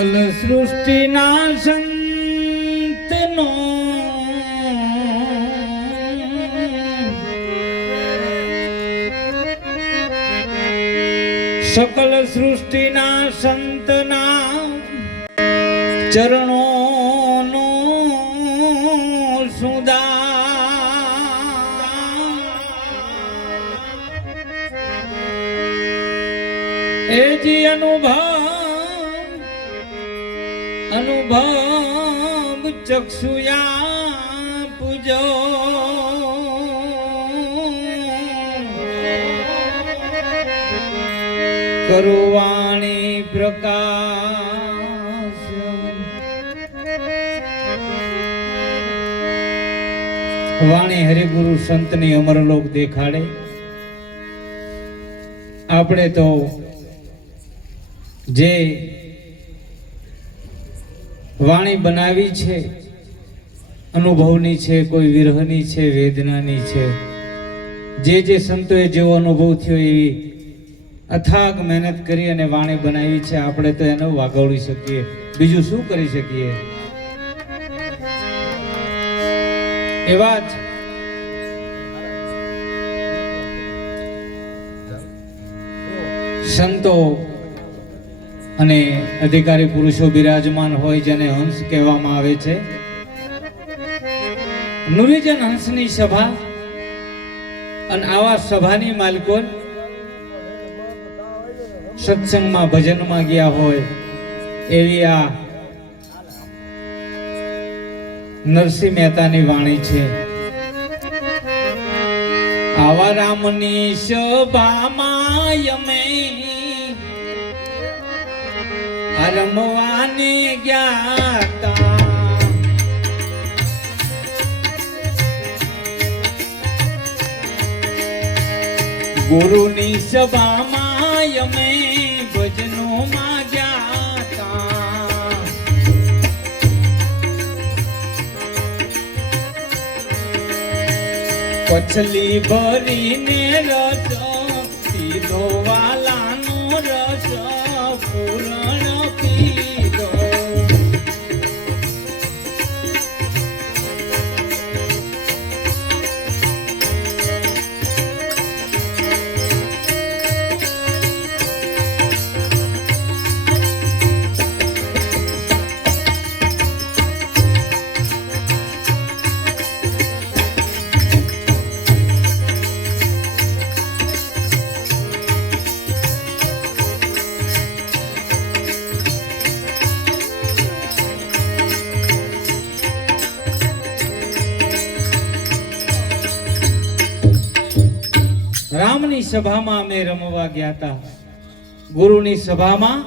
સકલ સૃષ્ટિના સંતનો સકલ સૃષ્ટિના સંતના ચરણોનો સુદા એ જી અનુભવ ચક્ષુયા પૂજો કરુવાણી પ્રકાશ વાણી હરિગુરુ સંતની અમરલોક દેખાડે. આપણે તો જે વાણી બનાવી છે અનુભવની છે, કોઈ વિરહની છે, વેદનાની છે. જે સંતોએ જેવો અનુભવ થયો એવી અથાગ મહેનત કરી અને વાણી બનાવી છે. આપણે તો એને વાગોળી શકીએ, બીજું શું કરી શકીએ. એવા જ સંતો અને અધિકારી પુરુષો બિરાજમાન હોય, જેને હંસ કહેવામાં આવે છે. નુરીજન હંસની સભા, અને આવા સભાની માલિકો સત્સંગમાં ભજનમાં ગયા હોય એવી આ નરસિંહ મહેતાની વાણી છે. આવા રામની સભામાં અમે રમવાને ગયા તા, ગુરુની સભામાં અમે ભજનોમાં ગયા તા. પછલી ભરીને રસ પીધો, વાલાનો રસ પૂરણ પીધો. રામની સભામાં અમે રમવા ગયા હતા, ગુરુની સભામાં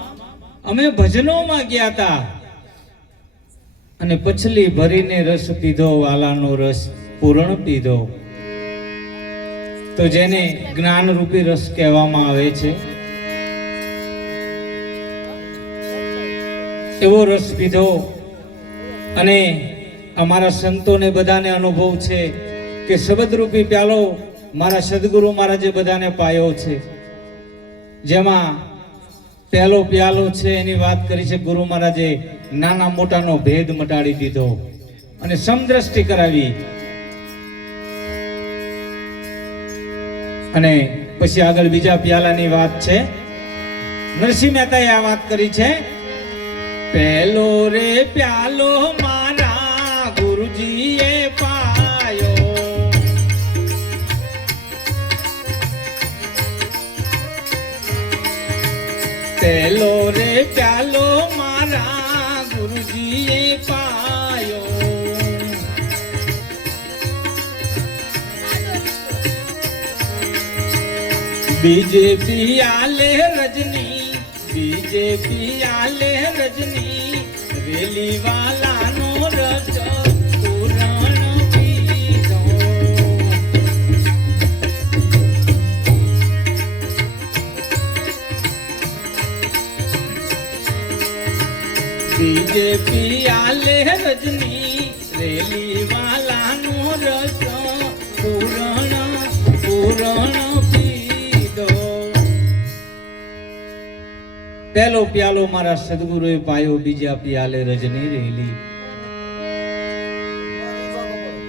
અમે ભજનોમાં ગયા હતા, અને પછલી ભરીને રસ પીધો, વાલાનો રસ પૂરણ પીધો. તો જેને જ્ઞાન રૂપી રસ કહેવામાં આવે છે, એવો રસ પીધો. અને અમારા સંતોને બધાને અનુભવ છે કે શબ્દ રૂપી પ્યાલો મારા સદગુરુ મહારાજે બધાને પાયો છે. જેમાં પહેલો પ્યાલો છે એની વાત કરી છે. ગુરુ મહારાજે નાના મોટાનો ભેદ મટાડી દીધો અને સમદ્રષ્ટિ કરાવી. અને પછી આગળ બીજા પ્યાલાની વાત છે. નરસિંહ મહેતાએ આ વાત કરી છે. પહેલો રે પ્યાલો મારા ગુરુજીએ પાયો, પહેલો રે પ્યાલો મારા ગુરુજીએ પાયો. બીજે પિયાલે રજની, બીજે પિયાલે રજની, રેલી વાલાનો રસ પૂરણ પીધો. બીજે પિયાલે રજની, રેલી વાલાનો રસ પૂરણ પૂરણ પીધો. પહેલો પ્યાલો મારા સદગુરુએ પાયો, બીજા પ્યાલે રજની રેલી.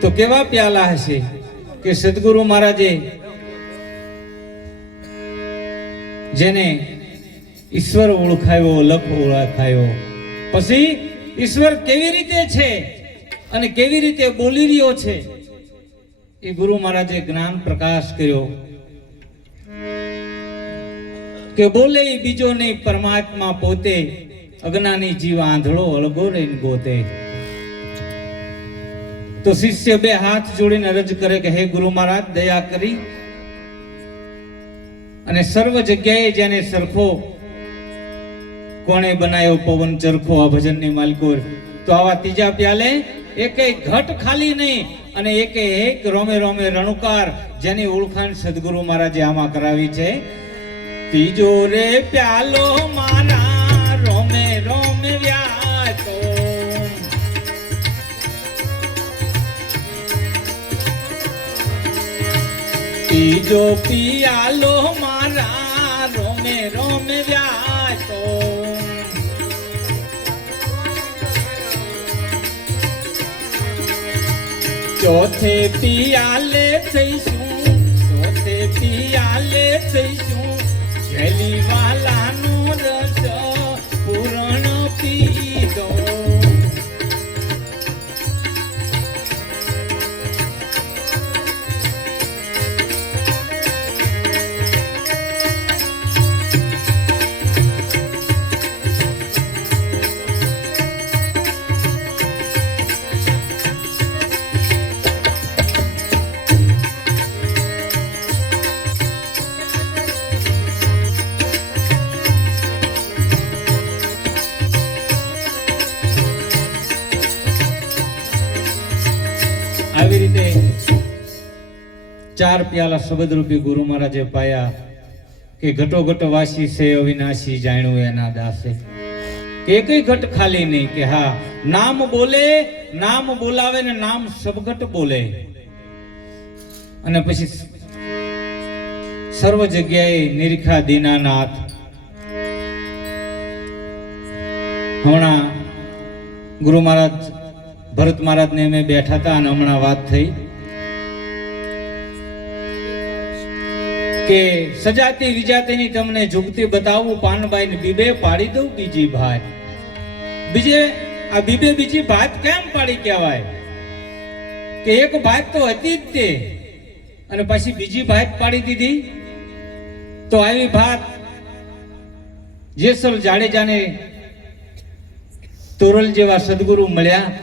તો કેવા પ્યાલા હશે કે સદગુરુ મહારાજે જેને ઈશ્વર ઓળખાયો, લખ ઓળખાયો, પછી ઈશ્વર કેવી રીતે છે અને કેવી રીતે બોલી રહ્યો છે એ ગુરુ મહારાજે જ્ઞાન પ્રકાશ કર્યો કે બોલે બીજો નહીં, પરમાત્મા પોતે, અજ્ઞાની જીવ આંધળો અળગો રહીને ગોતે. તો શિષ્ય બે હાથ જોડીને અરજ કરે કે હે ગુરુ મહારાજ, દયા કરી અને સર્વ જગ્યાએ જેને સરખો કોણે બનાવ્યો પવન ચરખો, આ ભજનની માલિકો, તો આવા ત્રીજા પ્યાલે એકે ઘટ ખાલી નહીં અને એકે એક રોમે રોમે રણુકાર, જેની ઓળખાણ સદગુરુ મહારાજે આમાં કરાવી છે. ત્રીજો રે પ્યાલો મારા રોમે રોમે વ્યાતો, ત્રીજો પિયાલો મારા રોમે રોમે વ્યાતો, ચોથે પિયાલે થઈશું, ચોથે પિયાલે થઈશું, છેલ્લી વાલાનો રસ પૂરણ પીધો. આવી રીતે ચાર પ્યાલા શબ્દરૂપી ગુરુ મહારાજે પાયા કે ઘટો ઘટ વાસી છે અવિનાશી, જાણ્યું એના દાસે. કે કઈ ઘટ ખાલી નહીં, કે હા નામ બોલે, નામ બોલાવે ને નામ સબઘટ બોલે. અને પછી સર્વ જગ્યાએ નિરીખા દીનાનાથ. હમણાં ગુરુ મહારાજ ભરત મહારાજ ને અમે બેઠા હતા અને હમણાં વાત થઈ કે સજાતી વિજાતીની તમને જુગતી બતાવું, પાનબાઈ ને બીબે પાડી દઉં બીજી ભાત. બીજે આ બીબે બીજી ભાત કેમ પાડી કહેવાય કે એક ભાત તો હતી જ તે અને પછી બીજી ભાત પાડી દીધી. તો આવી ભાત જેસલ જાડેજાને તોરલ જેવા સદગુરુ મળ્યા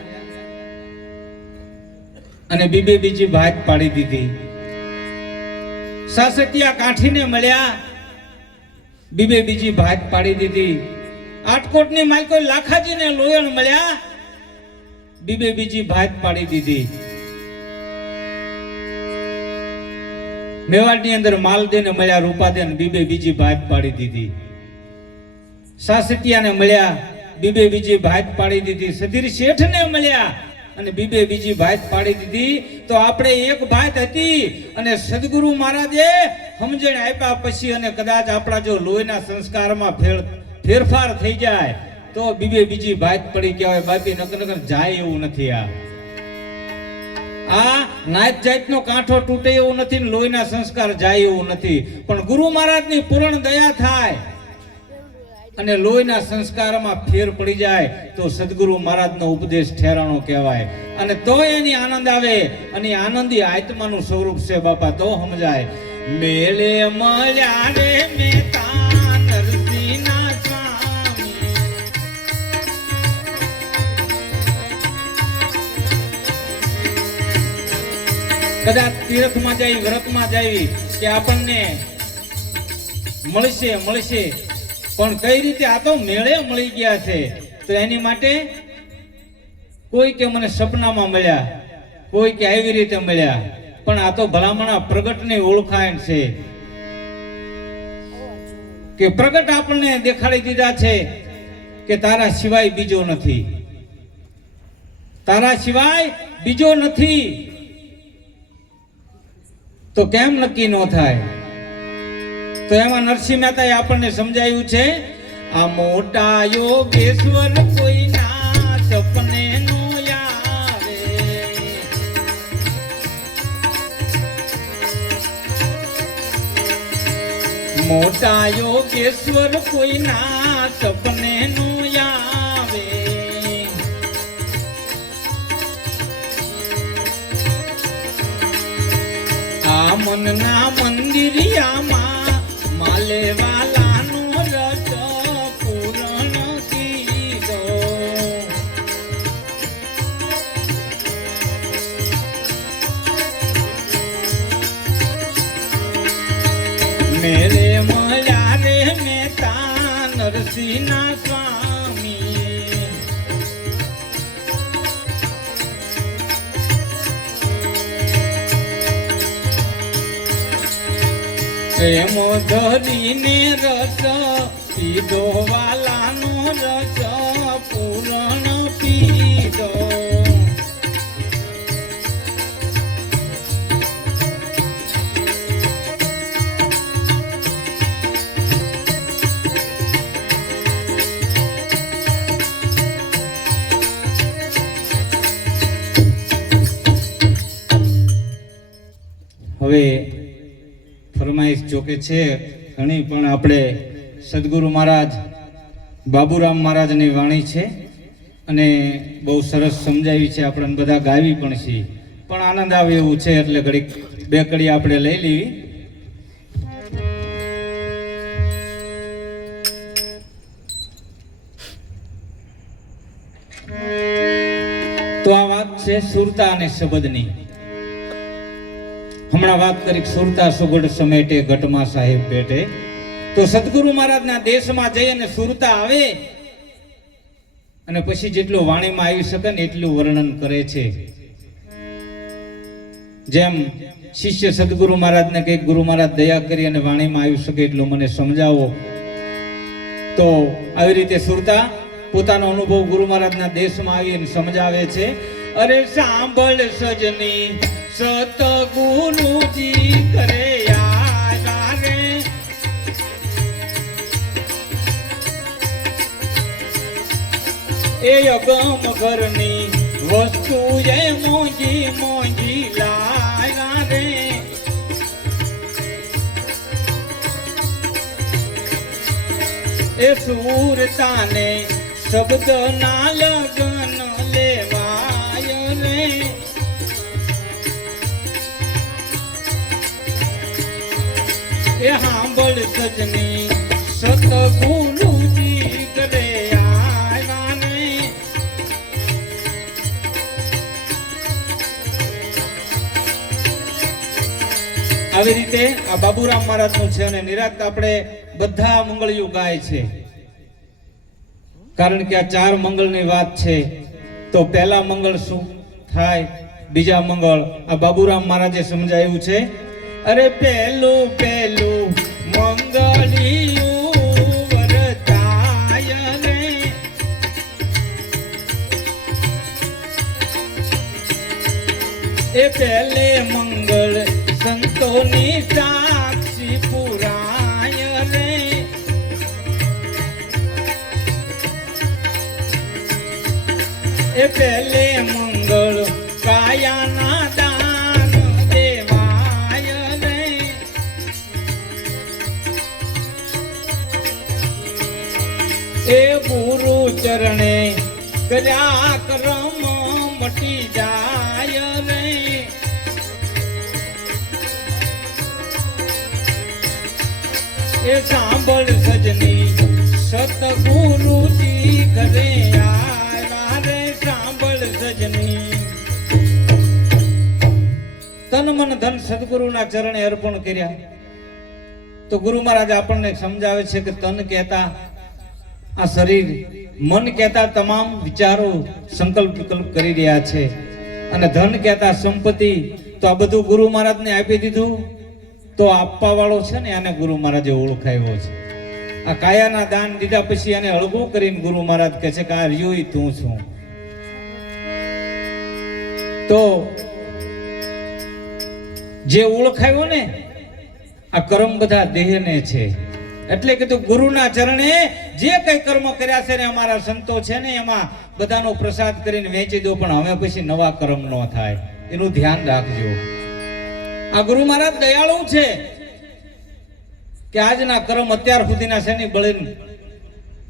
અને બીબે બીજી ભાત પાડી દીધી. સાસતિયા કાઠીને મળ્યા, બીબે બીજી ભાત પાડી દીધી. આટકોટની માલકો લાખાજીને લોયણ મળ્યા, બીબે બીજી ભાત પાડી દીધી. મેવાડની અંદર માલદેને મળ્યા, રૂપાદેને બીબે બીજી ભાત પાડી દીધી. સાસતિયાને મળ્યા, બીબે બીજી ભાત પાડી દીધી. સધીર શેઠને મળ્યા અને બીબે બીજી ભાત પાડી દીધી. તો આપણે એક ભાત હતી અને સદગુરુ મહારાજે સમજણ આપ્યા પછી અને કદાચ આપણા જો લોહીના સંસ્કારમાં ફેરફાર થઈ જાય તો બીબે બીજી ભાત પડી કહેવાય. બાકી નકર જાય એવું નથી. આ નાત જાતનો કાંઠો તૂટે એવું નથી ને લોહીના સંસ્કાર જાય એવું નથી. પણ ગુરુ મહારાજની પૂર્ણ દયા થાય અને લોહીના સંસ્કારમાં ફેર પડી જાય તો સદગુરુ મહારાજનો ઉપદેશ ઠેરાણો કહેવાય. અને તો એની આનંદ આવે અને આનંદી આત્માનું સ્વરૂપ છે બાપા. તો સમજાય મેળે મળ્યા રે મેતા નરસિંહના સ્વામી, કદાચ તીર્થમાં જાય, વ્રતમાં જાય કે આપણને મળશે મળશે, પણ કઈ રીતે આ તો મેળે મળી ગયા છે. તો એની માટે કોઈ કે મને સપનામાં મળ્યા, કોઈ કે આવી રીતે મળ્યા, પણ આ તો ભલામણા પ્રગટની ઓળખાણ છે કે પ્રગટ આપણને દેખાડી દીધા છે કે તારા સિવાય બીજો નથી, તારા સિવાય બીજો નથી. તો કેમ નક્કી ન થાય? તો એમાં નરસિંહ મહેતાએ આપણને સમજાવ્યું છે આ મોટા યોગેશ્વર કોઈના સપને નો આવે. મોટા યોગેશ્વર કોઈના સપને નો આવે. આ મનના મંદિરિયામાં માલે વાલાનો રસ પૂરણ કીધો. મેરે મળ્યા રે મહેતા નરસિંહના સ્વામી. પ્રેમ ધરીને રસ પીધો વાલાનો રસ પૂરણ પીધો. હવે ફરમાઈશ જોકે છે ઘણી, પણ આપણે સદગુરુ મહારાજ બાબુરામ મહારાજની વાણી છે અને બહુ સરસ સમજાવી છે, આપણે બધા ગાવી પણ છીએ, પણ આનંદ આવે એવું છે એટલે ઘડીક બે કડી આપણે લઈ લેવી. તો આ વાત છે સુરતા અને શબ્દની. હમણાં વાત કરી સુરતા સુગડ સમેટે ઘટમાં સાહેબ બેઠે. તો સદગુરુ મહારાજના દેશમાં જઈ અને સુરતા આવે અને પછી જેટલું વાણીમાં આવી શકે ને એટલું વર્ણન કરે છે. જેમ શિષ્ય સદગુરુ મહારાજને કંઈક ગુરુ મહારાજ દયા કરી અને વાણીમાં આવી શકે એટલું મને સમજાવો. તો આવી રીતે સુરતા પોતાનો અનુભવ ગુરુ મહારાજના દેશમાં આવીને સમજાવે છે. અરે સાંભળ સજની સતગુરુજી કરે આયા રે. એ અગમ ઘરની વસ્તુ એ મોંઘી મોંઘી લાયા રે. એ સુરતાને શબ્દ ના લગન લેવાય રે. એ સાંભળ સજની સતગુરુજી કરે આયા રે. આવી રીતે આ બાબુરામ મહારાજ નું છે અને નિરાત આપણે બધા મંગળિયું ગાય છે, કારણ કે આ 4 મંગળની વાત છે. તો પહેલા મંગળ શું થાય, બીજા મંગળ આ બાબુરામ મહારાજે સમજાયું છે. અરે પહેલું પહેલું મંગળિયું વરતાય રે. એ પહેલે મંગળ સંતોની સાક્ષી પુરાય રે. એ પહેલે મંગળ કાયાના દાન દેવાય રે. એ ગુરુ ચરણે કર્યા કર્મ મટી જાય રે. એ સાંભળ સજની સતગુરુજી ઘરે આવ્યા રે. સાંભળ સજની તન મન ધન સદગુરુના ચરણે અર્પણ કર્યા. તો ગુરુ મહારાજ આપણને સમજાવે છે કે તન કહેતા આ શરીર, મન કહેતા તમામ વિચારો સંકલ્પ વિકલ્પ કરી રહ્યા છે, અને ધન કહેતા સંપત્તિ. તો આ બધું ગુરુ મહારાજને આપી દીધું. તો આપવા વાળો છે ને આને ગુરુ મહારાજે ઓળખાયો છે. આ કાયાના દાન દીધા પછી આને અળગો કરીને ગુરુ મહારાજ કહે છે કે આ રહ્યો તું છું. તો જે ઓળખાયો ને આ કર્મ બધા દેહને છે. એટલે કે ગુરુના ચરણે જે કઈ કર્મ કર્યા છે ને અમારા સંતો છે ને એમાં બધાનો પ્રસાદ કરીને વેચી દો, પણ હવે પછી નવા કર્મ ન થાય, એનું ધ્યાન રાખજો. આ ગુરુ મહારાજ દયાળુ છે કે આજના કર્મ અત્યાર સુધીના છે ને બળીને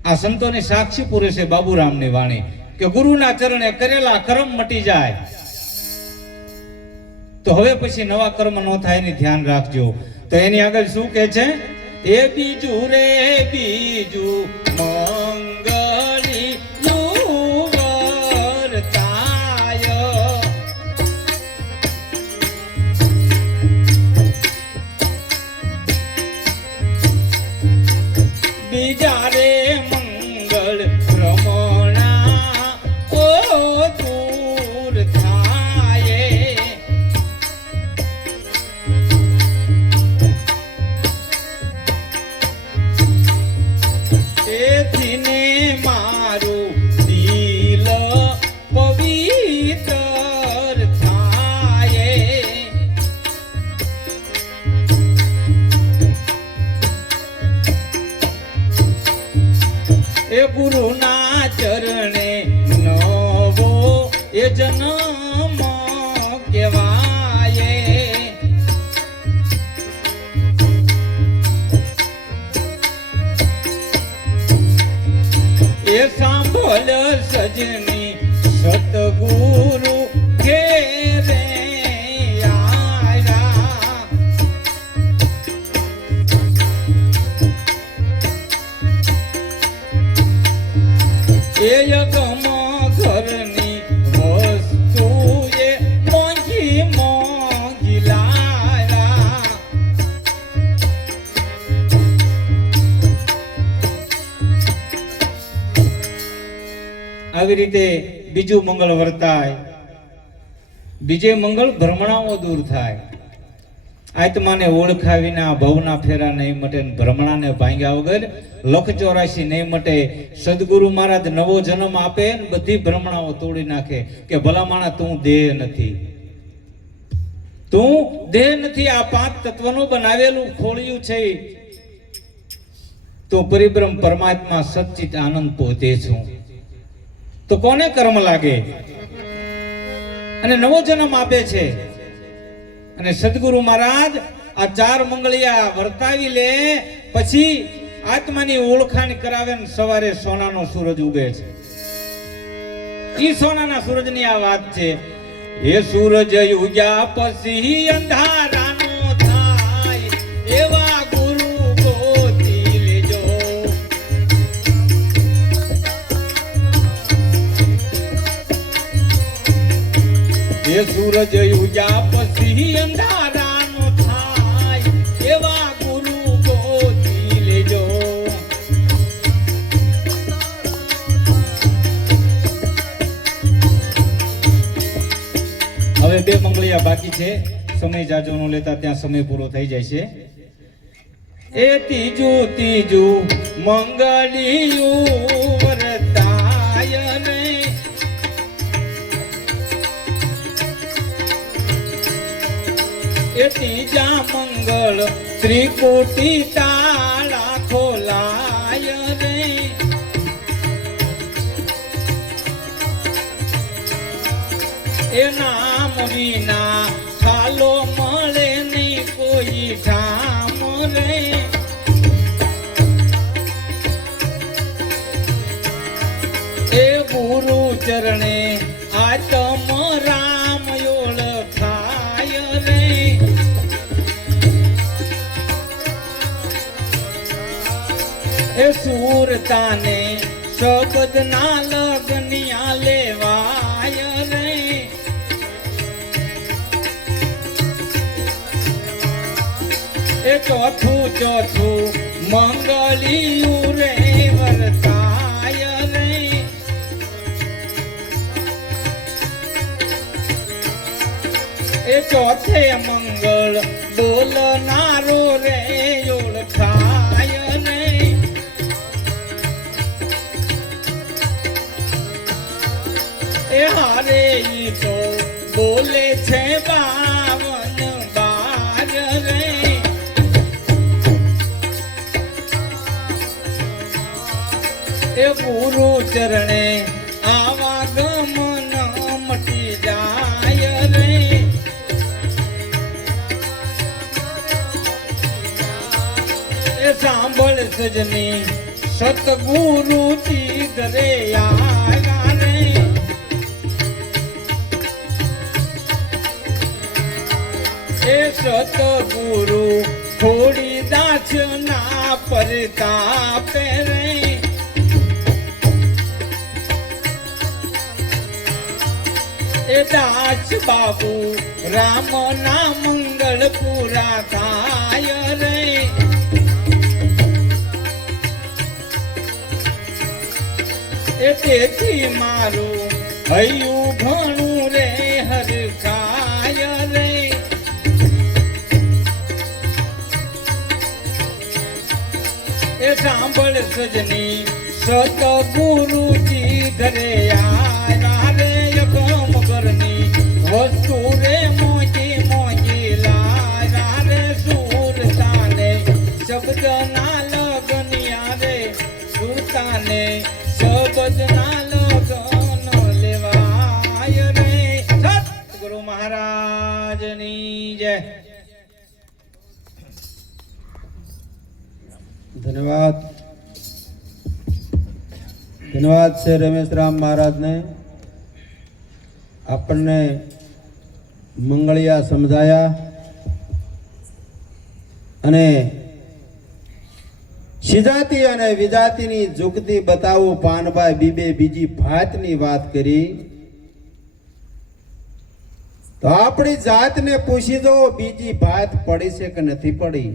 આ સંતોની સાક્ષી પૂરે છે બાબુરામની વાણી કે ગુરુના ચરણે કરેલા કર્મ મટી જાય તો હવે પછી નવા કર્મ ન થાય એની ધ્યાન રાખજો. તો એની આગળ શું કહે છે? એ બીજું રે બીજું મંગળી વર્તાય, બીજા રે મંગળ ભ્રમણા ઓ દૂર થાય, તેથી ને મારું દિલ પવિત્ર થાય, એ ગુરુના ચરણે નવો એ જન્મ કહેવાય, એ સાંભળ સજની સતગુરુ ઘેરે આયા, એ યગમ ઘરની વસ્તુ એ મોંઘી મોંઘી લાયા, આવી રીતે બીજું મંગળ વર્તાય, બીજે મંગળ ભ્રમણાઓ દૂર થાય. આત્માને ઓળખાવીના ભવના ફેરા નહીં મટે, ભ્રમણાને ભાંગ્યા વગર લખ 84 નહીં મટે. સદગુરુ મહારાજ નવો જન્મ આપે ને બધી ભ્રમણાઓ તોડી નાખે કે ભલા માણા તું દેહ નથી, તું દેહ નથી, આ 5 તત્વનું બનાવેલું ખોળ્યું છે, તું પરિબ્રહ્મ પરમાત્મા સચ્ચિત આનંદ પોતે છું. તો કોને કર્મ લાગે? અને નવો જન્મ આપે છે. અને સદગુરુ મહારાજ આ 4 મંગળિયા વર્તાવી લે પછી આત્માની ઓળખાણ કરાવે ને સવારે સોનાનો સૂરજ ઉગે છે. ઈ સોનાના સૂરજની આ વાત છે. એ સૂરજ ઉગ્યા પછી અંધારાનો થાય, એવા ગુરુ ગોતી લેજો. એ સૂરજ ઉગ્યા પછી અંધારાનો થાય, એવા ગુરુ ગોતી લેજો. હવે 2 મંગળિયા બાકી છે, સમય જાજો નો લેતા, ત્યાં સમય પૂરો થઈ જાય છે. એ ત્રીજું મંગળિયું વર્તાય ને, એ ત્રીજા મંગળ ત્રિકુટી તાળા ખોલાય રે, એ નામ વિના ખાલો મળે નહીં કોઈ ઠામ રે, એ ગુરુ ચરણે આત્મ રામ ઓળખાય રે, એ સુરતાને શબ્દ ના લગનિયા લેવાય રે, એ ચોથું મંગળિયું રે વર્તાય રે, એ ચોથે મંગળ બોલનારો રે ઓળખાય રે, એ હારે ઈ તો બોલે છે 52 બાર રે, ગુરુ ચરણે આવા ગમન મટી જાય રે એ સાંભળ સજની સતગુરુ જી ઘરે આયા રે એ સતગુરુ થોડી દાસ ના પરતાપે રે એ દાસ બાબુ રામ ના મંગળ પૂરા થાય રે એ તેથી મારું હૈયું ઘણું રે હરખાય રે એ સાંભળ સજની સતગુરુજી ઘરે આયા રે ગમ ઘરની વસ્તુ રે મોજી મોજી લાયા રે સુરતાને શબ્દ ના લગનિયા રે સુરતાને શબ્દ ના લગન લેવાય રે સતગુરુ મહારાજની જય धन्यवाद धन्यवाद છે રમેશ રામ મહારાજને આપણને મંગળિયા સમજાયા અને સિજાતી અને વિજાતીની જુગતી બતાવું પાનભાઈ બીબે બીજી ભાતની વાત કરી તો આપણી જાતને પૂછી દો બીજી ભાત પડી છે કે નથી પડી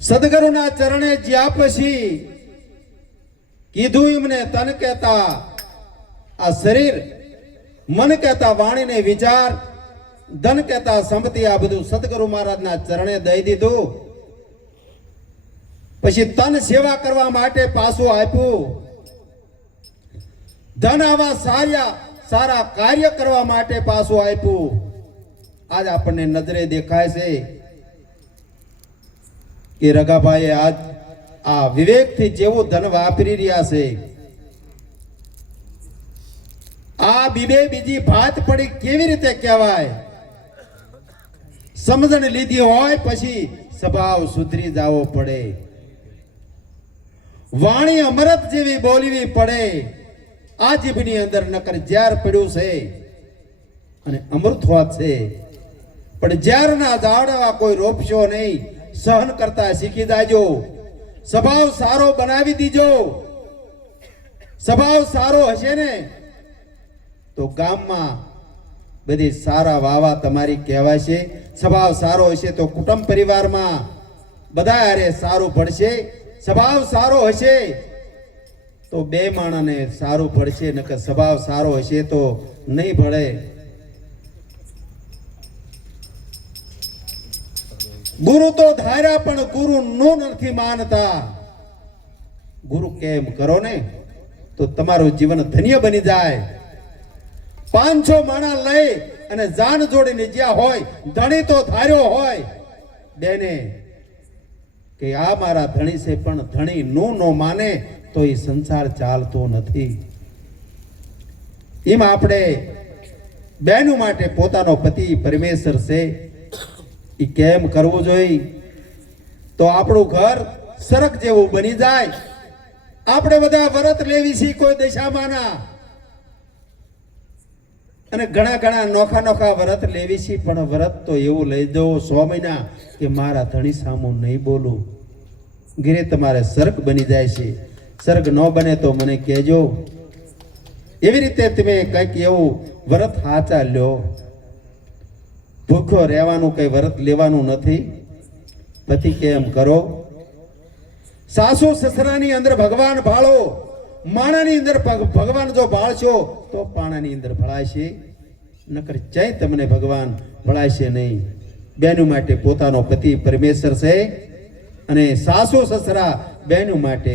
સદગુરુના ચરણે જ્યાં પછી કીધું એમને તન કહેતા આ શરીર મન કહેતા વાણીને વિચાર ધન કહેતા સંપત્તિ આ બધું સદગુરુ મહારાજના ચરણે દઈ દીધું પછી તન સેવા કરવા માટે પાછું આપ્યું ધન આવા સારા કાર્ય કરવા માટે પાછું આપ્યું આજ આપણને નજરે દેખાય છે કે રગાભાઈ આજ આ વિવેકથી જેવું ધન વાપરી રહ્યા છે આ બીબે બીજી ભાત પડી કેવી રીતે કહેવાય સમજણ લીધી હોય પછી સ્વભાવ સુધરી જાવો પડે વાણી અમૃત જેવી બોલવી પડે આ જીભની અંદર નકર ઝેર પડ્યું છે અને અમૃત હોત છે પણ ઝેરના ઝાડવા કોઈ રોપશો નહીં સહન કરતા શીખી જાજો સ્વભાવ સારો બનાવી દીજો સ્વભાવ સારો હશે ને તો ગામમાં બધી સારા વાવા તમારી કહેવાશે સ્વભાવ સારો હશે તો કુટુંબ પરિવારમાં બધા હારે સારું પડશે સ્વભાવ સારો હશે તો બે માણસને સારું પડશે નકર સ્વભાવ સારો હશે તો નહીં ભળે ગુરુ તો ધાર્યા પણ ગુરુ નું નથી માનતા ગુરુ કેમ કરો ને તો તમારું જીવન ધન્ય બની જાય 500 માણા લઈ અને જાન જોડીને જ્યાં હોય ધણી તો ધાર્યો હોય બેને કે આ મારા ધણી છે પણ ધણી નું નો માને તો એ સંસાર ચાલતો નથી એમ આપણે બેનું માટે પોતાનો પતિ પરમેશ્વર છે એ કેમ કરવું જોઈએ તો આપણું ઘર સરક જેવું બની જાય આપણે બધા વ્રત લેવી છે કોઈ દશામાંના અને ઘણા નોખા વ્રત લેવી છે પણ વ્રત તો એવું લઈ દો 100 મહિના કે મારા ધણી સામું નહીં બોલું ઘરે તમારે સરક બની જાય છે સરક ન બને તો મને કહેજો એવી રીતે તમે કંઈક એવું વ્રત હાચા લ્યો ભૂખો રહેવાનું કઈ વ્રત લેવાનું નથી પતિ કેમ કરો સાસુ સસરાની અંદર ભગવાન ભાળો માણાની અંદર ભગવાન જો ભાળશો તો પાણાની અંદર ભળાશે નકર જય તમને ભગવાન ભળાશે નહીં બેનું માટે પોતાનો પતિ પરમેશ્વર છે અને સાસુ સસરા બેનું માટે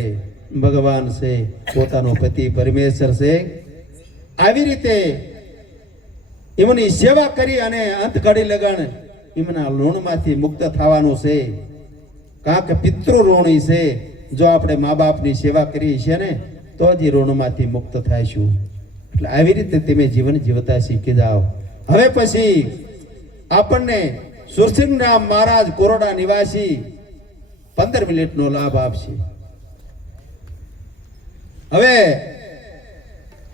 ભગવાન છે પોતાનો પતિ પરમેશ્વર છે આવી રીતે એમની સેવા કરી અને અંત ઘડી લગણ એમના ઋણમાંથી મુક્ત થવાનું છે કાંક પિતૃ ઋણી છે જો આપણે મા બાપની સેવા કરીએ છીએ ને તો જ એ ઋણમાંથી મુક્ત થાયશું. એટલે આવી રીતે તમે જીવન જીવતા શીખી જાઓ. હવે પછી આપણને સુરસિંહરામ મહારાજ કોરોડા નિવાસી 15 મિનિટનો લાભ આપશે. હવે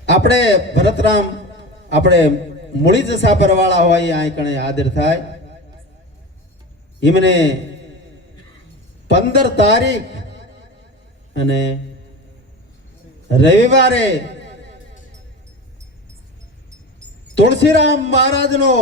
આપણે ભરતરામ આપણે મૂળી જસાપર વાળા હોય અહીં કણે આદર થાય એમને 15 તારીખ અને રવિવારે તુલસીરામ મહારાજનો